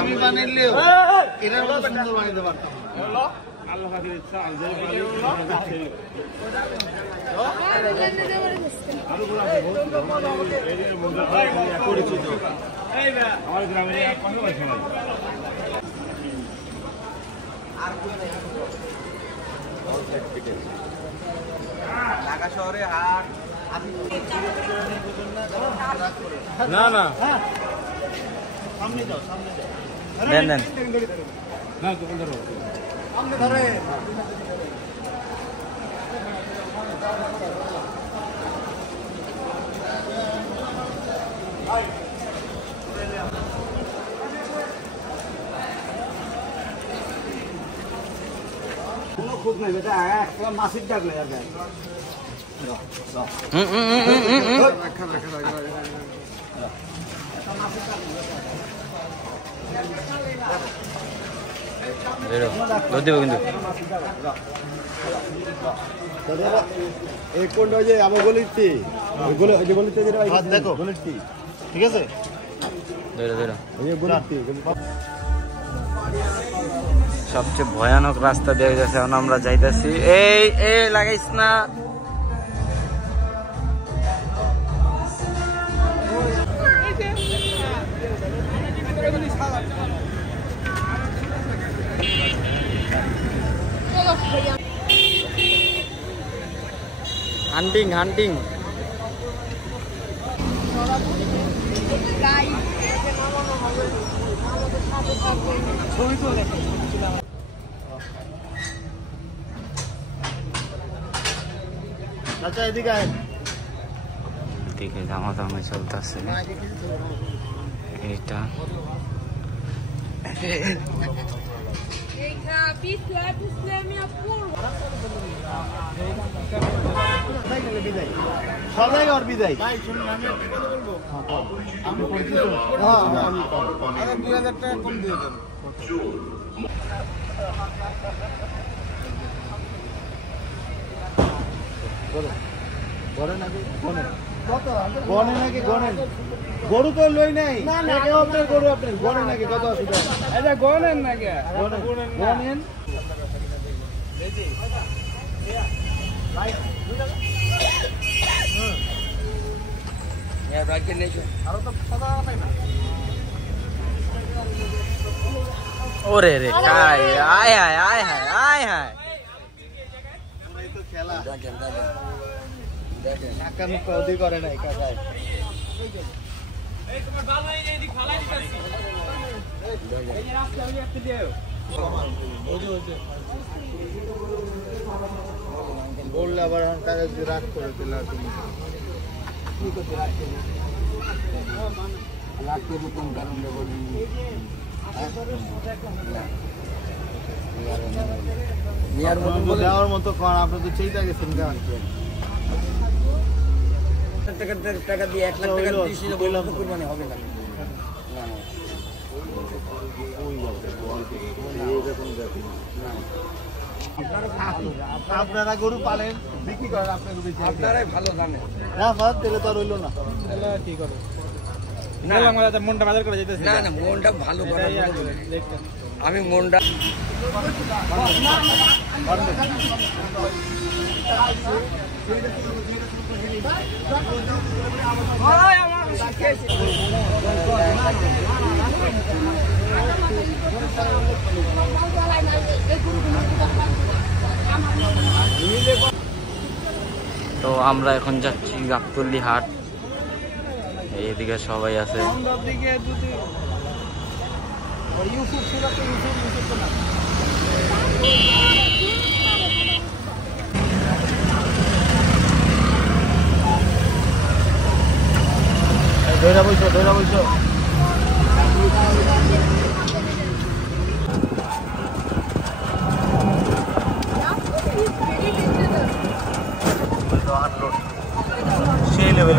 আমি বানাইলেও এটা সুন্দর বানাইতে পারতাম। আল্লাহ পাকের ইচ্ছা পরিচিত আমার গ্রামে ঢাকা শহরে হাট না না সামনে যাও সামনে যাও দেন দেন না দোকানদার সামনে ধরে কোনো খুব নাই বেটা একটা মাসিক ডাক লাগা যায় রাখা রাখা রাখা ঠিক আছে সবচেয়ে ভয়ানক রাস্তা দিয়ে গেছে এখন আমরা যাইতেছি এই লাগাইস না হান্টিং হান্টিং এদিকে দামাদামি চলতেছে এইটা সবাই ওর বিদায় আপনি পরিচিত 2000 টাকা কম দিয়ে দেন গরু তো লই নাই আপনার গরু আপনার গনে নাকি কত অসুবিধা আচ্ছা গনেন নাকি গনেন ওরে রে আয় আয় আয় আয় আয় আয় খেলা টাকা মুখ করে নাই কাকায় বললে আবার কাগজ রাগ করে দিল তুমি কি করতে রাগ করলে রাগকে রকম কারণ দেওয়ার মতো কর আপনি তো চেয়ে গেছেন কেমন টাকা দিয়ে 1 লাখ টাকা দিয়েছিল বললাম তো কুরবানি হবে না আপনারা গরু পালেন বিক্রি করেন আপনারাই ভালো জানেন না ফাদ তেলে তো রইল না কি করবে না আমাদের মনটা বাজার করে যেতেছে না না মনটা ভালো করে আমি মনটা তো আমরা এখন যাচ্ছি গাবতলী হাট এইদিকে সবাই আছে ধৈরা বইছো সেই লেভেল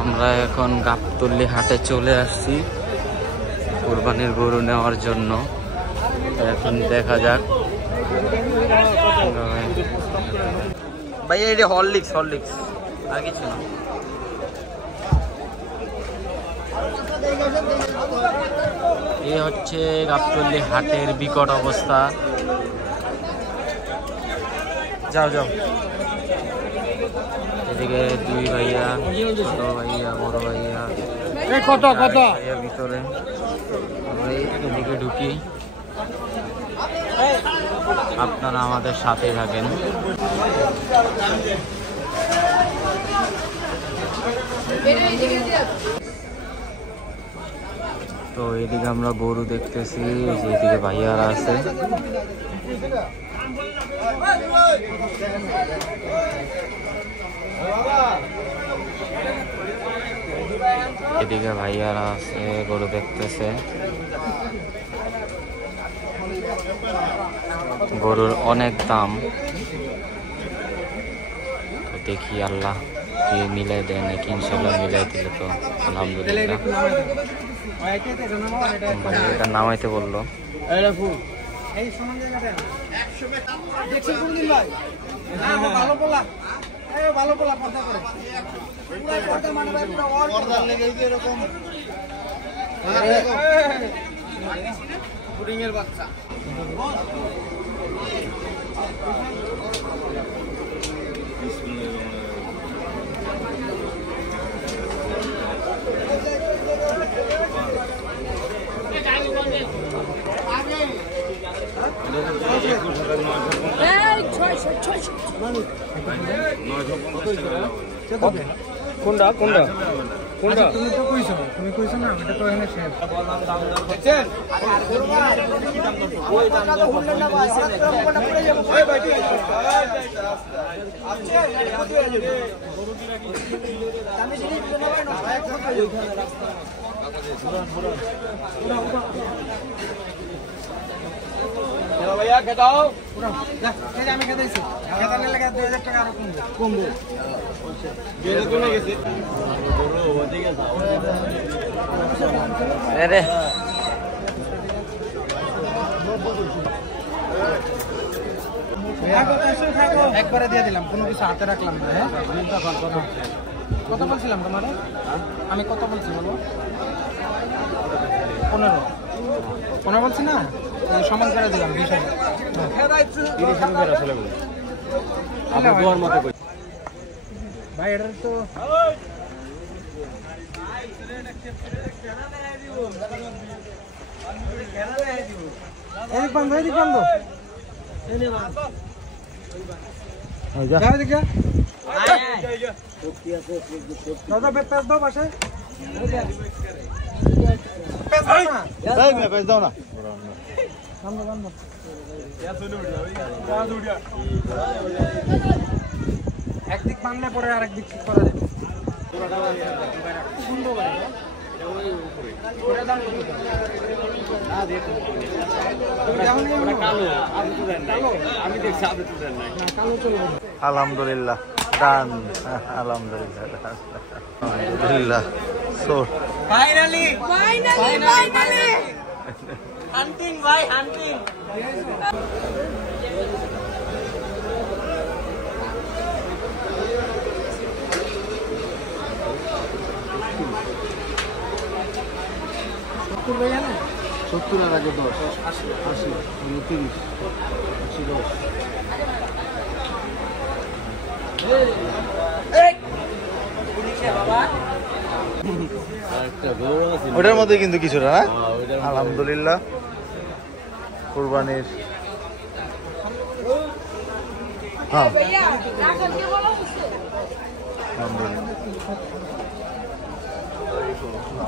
আমরা এখন গাবতলী হাটে চলে আসছি কুরবানির গরু নেওয়ার জন্য। এখন দেখা যাক। ভাইয়া এটা হরলিক্স আর কিছু না। এই হচ্ছে গাবতলী হাটের বিকট অবস্থা। যাও এদিকে দুই ভাইয়া, ছোট ভাইয়া, বড় ভাইয়া, কত ভাইয়া ভিতরে, আমরা এদিকে ঢুকি। আপনারা আমাদের সাথে থাকেন। তো এদিকে আমরা গরু দেখতেছি, এদিকে ভাইয়ারা আছে। এদিকে ভাইয়ারা আছে, গরু দেখতেছে। গরুর অনেক দাম, তো দেখি আল্লাহ কি মিলাই দেয় নাকি। ইনশাল্লাহ মিলাই দিলে তো আলহামদুলিল্লাহ। এটা নামাইতে বললো। বাচ্চা কোনটা তুমি তো কইছো না, এটা তো এখানে শেষ। দেখছেন ওই দাম তো হুনলেন না ভাই, ওই ভাই ঠিক আছে। গরু কি রাখি আমি জিনিস দিতে না ভাই, না ভাই কোথায় ওইখানে রাস্তা পুরা চলো ভাইয়া খেদাও পুরা যা এই আমি খেদাইছি, খেদা নিলে 2000 টাকা আরো কমবে। গেলে চলে গেছে গরু ওদিকে যাও আরে একবারে দিয়ে দিলাম, কোনো কিছু হাতে রাখলাম না। হ্যাঁ কত বলছিলাম তোমারে? আমি কত বলছি বলো? 15 বলছি না, সমান করে দিলাম 20,000। ভাই এটা তো একদিক বানলে পরে আরেক দিক ঠিক করা যাবে। আলহামদুলিল্লাহ ডান, আলহামদুলিল্লাহ। ফাইনালি হান্টিং ভাই, হান্টিং। সত্তর আর আগে 10, 80, 30, 10। ওটার মধ্যে কিন্তু কিছুটা না, আলহামদুলিল্লাহ। কুরবানির হ্যাঁ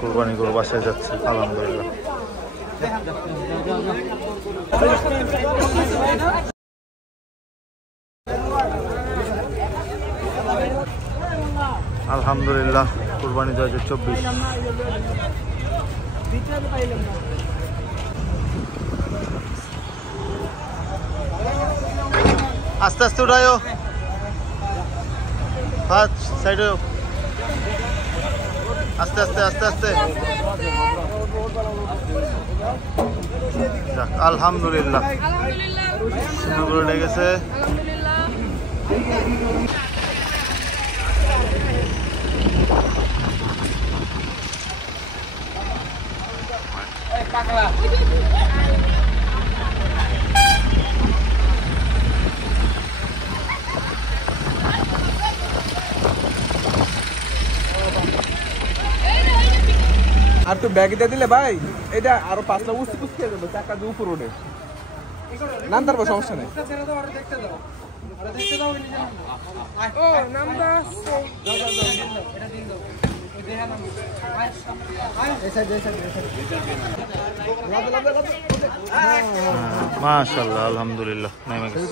কুরবানি গরু বাসায় যাচ্ছে, আলহামদুলিল্লাহ। আলহামদুলিল্লাহ কুরবানি 2024। আস্তে আস্তে উঠায়ও, হাত সাইডে। আস্তে আস্তে আস্তে আস্তে যাক, আলহামদুলিল্লাহ সুন্দর করে গেছে। আর তো ব্যাগ দিয়ে দিলে ভাই এটা আরো 5টা উস্তি খেয়ে যাবে, চাকা দিয়ে উপর ওঠে নাম তারপর সমস্যা নেই। মাশাআল্লাহ আলহামদুলিল্লাহ নেমে গেছে।